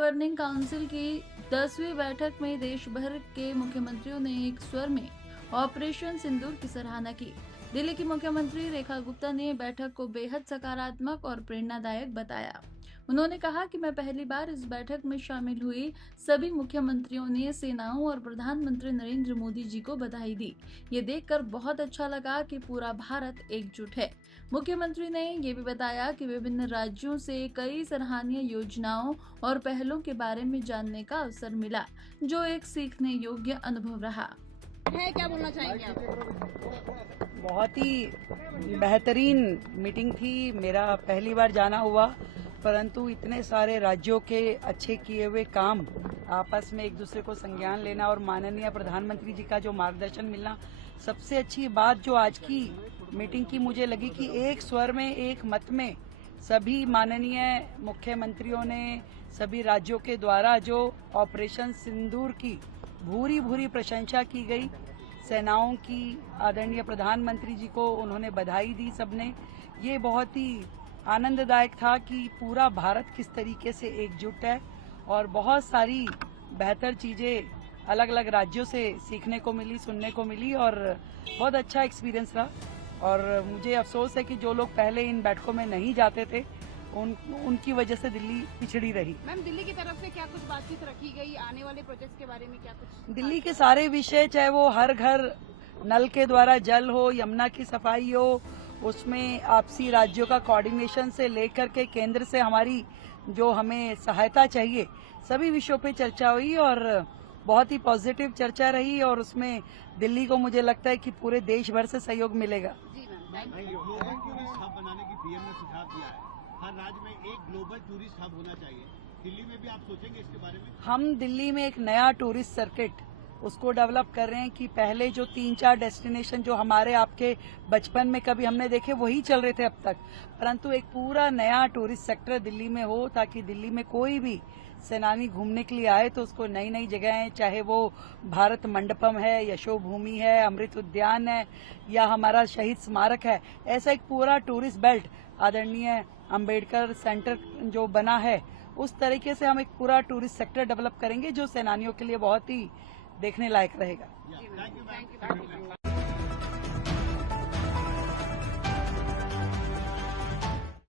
Governing council की 10वीं बैठक में देश भर के मुख्यमंत्रियों ने एक स्वर में ऑपरेशन सिंदूर की सराहना की। दिल्ली की मुख्यमंत्री रेखा गुप्ता ने बैठक को बेहद सकारात्मक और प्रेरणादायक बताया। उन्होंने कहा कि मैं पहली बार इस बैठक में शामिल हुई सभी मुख्यमंत्रियों ने सेनाओं और प्रधानमंत्री नरेंद्र मोदी जी को बधाई दी। ये देखकर बहुत अच्छा लगा कि पूरा भारत एकजुट है। मुख्यमंत्री ने ये भी बताया कि विभिन्न राज्यों से कई सराहनीय योजनाओं और पहलों के बारे में जानने का अवसर मिला, जो एक सीखने योग्य अनुभव रहा है। क्या बोलना चाहेंगे आप? बहुत ही बेहतरीन मीटिंग थी। मेरा पहली बार जाना हुआ, परंतु इतने सारे राज्यों के अच्छे किए हुए काम, आपस में एक दूसरे को संज्ञान लेना और माननीय प्रधानमंत्री जी का जो मार्गदर्शन मिलना, सबसे अच्छी बात जो आज की मीटिंग की मुझे लगी कि एक स्वर में एक मत में सभी माननीय मुख्यमंत्रियों ने सभी राज्यों के द्वारा जो ऑपरेशन सिंदूर की भूरी भूरी प्रशंसा की गई। सेनाओं की आदरणीय प्रधानमंत्री जी को उन्होंने बधाई दी सबने। ये बहुत ही आनंददायक था कि पूरा भारत किस तरीके से एकजुट है और बहुत सारी बेहतर चीजें अलग अलग राज्यों से सीखने को मिली, सुनने को मिली और बहुत अच्छा एक्सपीरियंस रहा। और मुझे अफसोस है कि जो लोग पहले इन बैठकों में नहीं जाते थे उनकी वजह से दिल्ली पिछड़ी रही। मैम, दिल्ली की तरफ से क्या कुछ बातचीत रखी गई? आने वाले प्रोजेक्ट के बारे में क्या कुछ? दिल्ली के सारे विषय, चाहे वो हर घर नल के द्वारा जल हो, यमुना की सफाई हो, उसमें आपसी राज्यों का कोऑर्डिनेशन से लेकर के केंद्र से हमारी जो हमें सहायता चाहिए, सभी विषयों पे चर्चा हुई और बहुत ही पॉजिटिव चर्चा रही और उसमें दिल्ली को मुझे लगता है कि पूरे देश भर से सहयोग मिलेगा। जी मैम, ग्लोबल टूरिस्ट हब बनाने की पीएम ने सुझाव दिया है। हर राज्य में एक ग्लोबल टूरिस्ट हब होना चाहिए। दिल्ली में भी आप सोचेंगे इसके बारे में? हम दिल्ली में एक नया टूरिस्ट सर्किट उसको डेवलप कर रहे हैं कि पहले जो 3-4 डेस्टिनेशन जो हमारे आपके बचपन में कभी हमने देखे वही चल रहे थे अब तक, परंतु एक पूरा नया टूरिस्ट सेक्टर दिल्ली में हो ताकि दिल्ली में कोई भी सेनानी घूमने के लिए आए तो उसको नई नई जगहें, चाहे वो भारत मंडपम है, यशो भूमि है, अमृत उद्यान है या हमारा शहीद स्मारक है, ऐसा एक पूरा टूरिस्ट बेल्ट आदरणीय अंबेडकर सेंटर जो बना है, उस तरीके से हम एक पूरा टूरिस्ट सेक्टर डेवलप करेंगे जो सेनानियों के लिए बहुत ही देखने लायक रहेगा। Thank you.